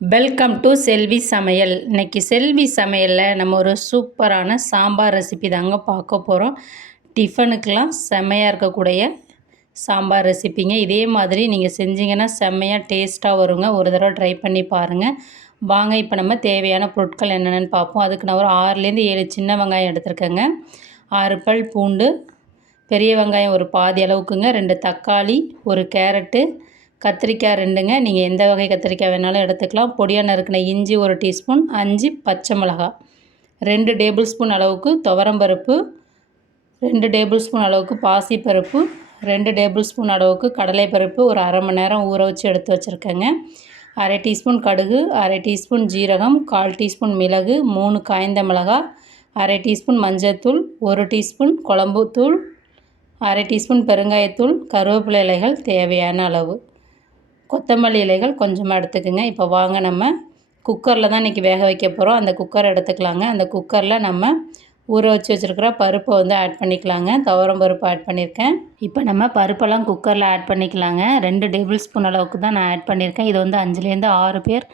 Welcome to செல்வி சமையல் இன்னைக்கு செல்வி சமையலில் நம்ம ஒரு சூப்பரான சாம்பார் ரெசிபி தாங்க பார்க்க போகிறோம் டிஃபனுக்கெலாம் செம்மையாக இருக்கக்கூடிய சாம்பார் ரெசிபிங்க இதே மாதிரி நீங்கள் செஞ்சீங்கன்னா செம்மையாக டேஸ்ட்டாக வருங்க. ஒரு தடவை ட்ரை பண்ணி பாருங்கள் வாங்க இப்போ நம்ம தேவையான பொருட்கள் என்னென்னு பார்ப்போம். அதுக்கு நான் ஒரு ஆறுலேருந்து ஏழு சின்ன வெங்காயம் எடுத்திருக்கேங்க. ஆறு பல் பூண்டு பெரிய வெங்காயம் ஒரு பாதி அளவுக்குங்க. ரெண்டு தக்காளி ஒரு கேரட்டு கத்திரிக்காய் ரெண்டுங்க. நீங்கள் எந்த வகை கத்திரிக்காய் வேணாலும் எடுத்துக்கலாம். பொடியாக நறுக்கின இஞ்சி ஒரு டீஸ்பூன் அஞ்சு பச்சை மிளகாய் ரெண்டு டேபிள் ஸ்பூன் அளவுக்கு துவரம்பருப்பு ரெண்டு டேபிள் ஸ்பூன் அளவுக்கு பாசிப்பருப்பு ரெண்டு டேபிள் ஸ்பூன் அளவுக்கு கடலைப்பருப்பு ஒரு அரை மணி நேரம் ஊற வச்சு எடுத்து வச்சுருக்கேங்க. அரை டீஸ்பூன் கடுகு அரை டீஸ்பூன் ஜீரகம் கால் டீஸ்பூன் மிளகு மூணு காய்ந்த மிளகாய் அரை டீஸ்பூன் மஞ்சள்தூள் ஒரு டீஸ்பூன் குழம்புத்தூள் அரை டீஸ்பூன் பெருங்காயத்தூள் கருவேப்பிலை இலைகள் தேவையான அளவு. கொத்தமல்லி இலைகள் கொஞ்சமாக எடுத்துக்கோங்க. இப்போ வாங்க நம்ம குக்கரில் தான் இன்றைக்கி வேக வைக்க போகிறோம் அந்த குக்கர் எடுத்துக்கலாங்க. அந்த குக்கரில் நம்ம ஊற வச்சு வச்சுருக்கிற பருப்பை வந்து ஆட் பண்ணிக்கலாங்க. துவரம் பருப்பு ஆட் பண்ணியிருக்கேன். இப்போ நம்ம பருப்பெல்லாம் குக்கரில் ஆட் பண்ணிக்கலாங்க. ரெண்டு டேபிள் ஸ்பூன் அளவுக்கு தான் நான் ஆட் பண்ணியிருக்கேன். இது வந்து அஞ்சுலேருந்து ஆறு பேர்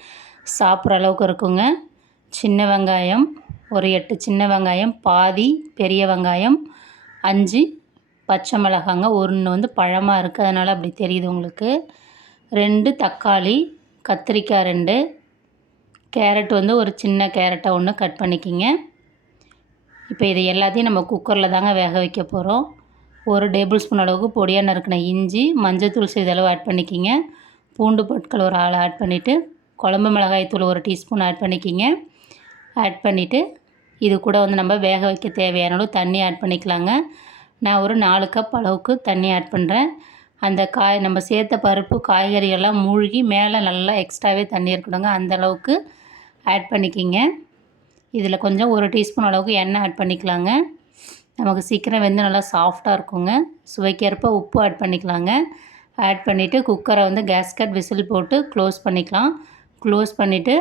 சாப்பிட்ற அளவுக்கு இருக்குங்க. சின்ன வெங்காயம் ஒரு எட்டு சின்ன வெங்காயம் பாதி பெரிய வெங்காயம் அஞ்சு பச்சை மிளகாங்க. ஒன்று வந்து பழமாக இருக்குது அதனால் அப்படி தெரியுது உங்களுக்கு. ரெண்டு தக்காளி கத்திரிக்காய் ரெண்டு. கேரட் வந்து ஒரு சின்ன கேரட்டை ஒன்று கட் பண்ணிக்கிங்க. இப்போ இது எல்லாத்தையும் நம்ம குக்கரில் தாங்க வேக வைக்க போகிறோம் ஒரு டேபிள் ஸ்பூன் அளவுக்கு பொடியாக நறுக்கின இஞ்சி மஞ்சத்தூள் சிறிதளவு ஆட் பண்ணிக்கிங்க. பூண்டு பொருட்கள் ஒரு ஆள் ஆட் பண்ணிவிட்டு குழம்பு மிளகாய் தூள் ஒரு டீஸ்பூன் ஆட் பண்ணிக்கிங்க. ஆட் பண்ணிவிட்டு இது கூட வந்து நம்ம வேக வைக்க தேவையான அளவு தண்ணி ஆட் பண்ணிக்கலாங்க. நான் ஒரு நாலு கப் அளவுக்கு தண்ணி ஆட் பண்ணுறேன் அந்த காய் நம்ம சேர்த்த பருப்பு காய்கறியெல்லாம் மூழ்கி மேலே நல்லா எக்ஸ்ட்ராவே தண்ணி இருக்கணுங்க. அந்தளவுக்கு ஆட் பண்ணிக்கிங்க. இதில் கொஞ்சம் ஒரு டீஸ்பூன் அளவுக்கு எண்ணெய் ஆட் பண்ணிக்கலாங்க. நமக்கு சீக்கிரம் வெந்து நல்லா சாஃப்டாக இருக்குங்க. சுவைக்கேற்ப உப்பு ஆட் பண்ணிக்கலாங்க. ஆட் பண்ணிவிட்டு குக்கரை வந்து கேஸ்கட் விசில் போட்டு க்ளோஸ் பண்ணிக்கலாம். க்ளோஸ் பண்ணிவிட்டு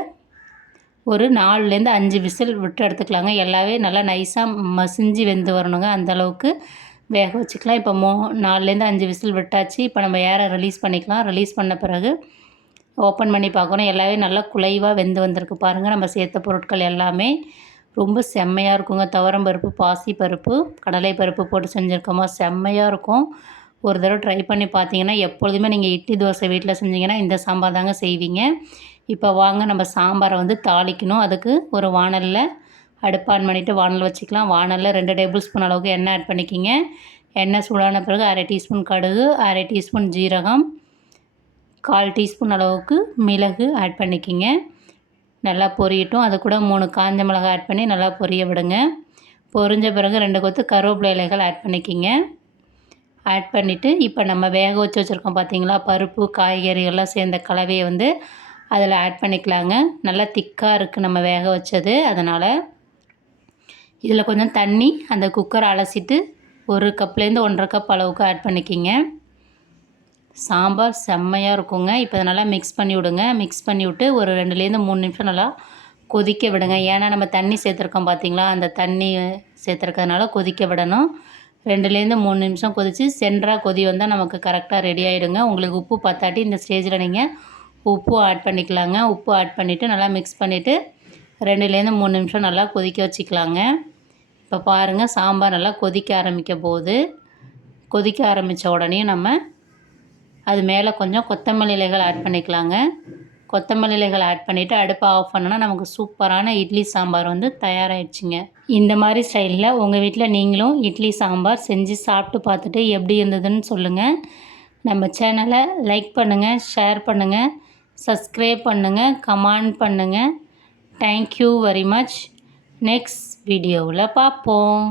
ஒரு நாலுலேருந்து அஞ்சு விசில் விட்டு எடுத்துக்கலாங்க. எல்லாமே நல்லா நைஸாக மசிஞ்சு வெந்து வரணுங்க. அந்தளவுக்கு வேக வச்சுக்கலாம். இப்போ மோ நாலுலேருந்து அஞ்சு விசில் விட்டாச்சு. இப்போ நம்ம ஏரை ரிலீஸ் பண்ணிக்கலாம். ரிலீஸ் பண்ண பிறகு ஓப்பன் பண்ணி பார்க்கணும். எல்லாமே நல்லா குலைவாக வெந்து வந்திருக்கு பாருங்கள் நம்ம சேர்த்த பொருட்கள் எல்லாமே ரொம்ப செம்மையாக இருக்குங்க. துவரம் பருப்பு பாசி பருப்பு கடலை பருப்பு போட்டு செஞ்சுருக்கோமா? செம்மையாக இருக்கும். ஒரு தடவை ட்ரை பண்ணி பார்த்தீங்கன்னா எப்பொழுதுமே நீங்கள் இட்லி தோசை வீட்டில் செஞ்சீங்கன்னா இந்த சாம்பார் தாங்க செய்வீங்க. இப்போ வாங்க நம்ம சாம்பாரை வந்து தாளிக்கணும். அதுக்கு ஒரு வானலில் அடுப்பு ஆன் பண்ணிவிட்டு வானல் வச்சுக்கலாம். வானலில் ரெண்டு டேபிள் ஸ்பூன் அளவுக்கு எண்ணெய் ஆட் பண்ணிக்கிங்க. எண்ணெய் சூடான பிறகு அரை டீஸ்பூன் கடுகு அரை டீஸ்பூன் ஜீரகம் கால் டீஸ்பூன் அளவுக்கு மிளகு ஆட் பண்ணிக்கிங்க. நல்லா பொரியட்டும். அது கூட மூணு காஞ்ச மிளகாய் ஆட் பண்ணி நல்லா பொரிய விடுங்க. பொரிஞ்ச பிறகு ரெண்டு கொத்து கருவேப்பிலை இலைகள் ஆட் பண்ணிக்கிங்க. ஆட் பண்ணிவிட்டு இப்போ நம்ம வேக வச்சு வச்சுருக்கோம் பார்த்தீங்களா பருப்பு காய்கறிகள்லாம் சேர்ந்த கலவையை வந்து அதில் ஆட் பண்ணிக்கலாங்க. நல்லா திக்காக இருக்குது நம்ம வேக வச்சது. அதனால் இதில் கொஞ்சம் தண்ணி அந்த குக்கரை அலசிட்டு ஒரு கப்லேருந்து ஒன்றரை கப் அளவுக்கு ஆட் பண்ணிக்கிங்க. சாம்பார் செம்மையாக இருக்குங்க. இப்போ நல்லா மிக்ஸ் பண்ணி விடுங்க. மிக்ஸ் பண்ணி விட்டு ஒரு ரெண்டுலேருந்து மூணு நிமிஷம் நல்லா கொதிக்க விடுங்க. ஏன்னா நம்ம தண்ணி சேர்த்துருக்கோம் பார்த்தீங்களா? அந்த தண்ணி சேர்த்துருக்கிறதுனால கொதிக்க விடணும். ரெண்டுலேருந்து மூணு நிமிஷம் கொதித்து சென்ட்ராக கொதி வந்தால் நமக்கு கரெக்டாக ரெடி ஆகிடுங்க உங்களுக்கு உப்பு பத்தாட்டி இந்த ஸ்டேஜில் நீங்கள் உப்பு ஆட் பண்ணிக்கலாங்க. உப்பு ஆட் பண்ணிவிட்டு நல்லா மிக்ஸ் பண்ணிவிட்டு ரெண்டுலேருந்து மூணு நிமிஷம் நல்லா கொதிக்க வச்சுக்கலாங்க. இப்போ பாருங்கள் சாம்பார் நல்லா கொதிக்க ஆரம்பிக்க போகுது. கொதிக்க ஆரம்பித்த உடனே நம்ம அது மேலே கொஞ்சம் கொத்தமல்லி இலைகள் ஆட் பண்ணிக்கலாங்க. கொத்தமல்லி இலைகள் ஆட் பண்ணிவிட்டு அடுப்பை ஆஃப் பண்ணோன்னா நமக்கு சூப்பரான இட்லி சாம்பார் வந்து தயாராகிடுச்சிங்க இந்த மாதிரி ஸ்டைலில் உங்கள் வீட்டில் நீங்களும் இட்லி சாம்பார் செஞ்சு சாப்பிட்டு பார்த்துட்டு எப்படி இருந்ததுன்னு சொல்லுங்கள் நம்ம சேனலை லைக் பண்ணுங்கள் ஷேர் பண்ணுங்கள் சப்ஸ்கிரைப் பண்ணுங்கள் கமெண்ட் பண்ணுங்கள் தேங்க்யூ வெரி மச் நெக்ஸ்ட் வீடியோவில் பார்ப்போம்.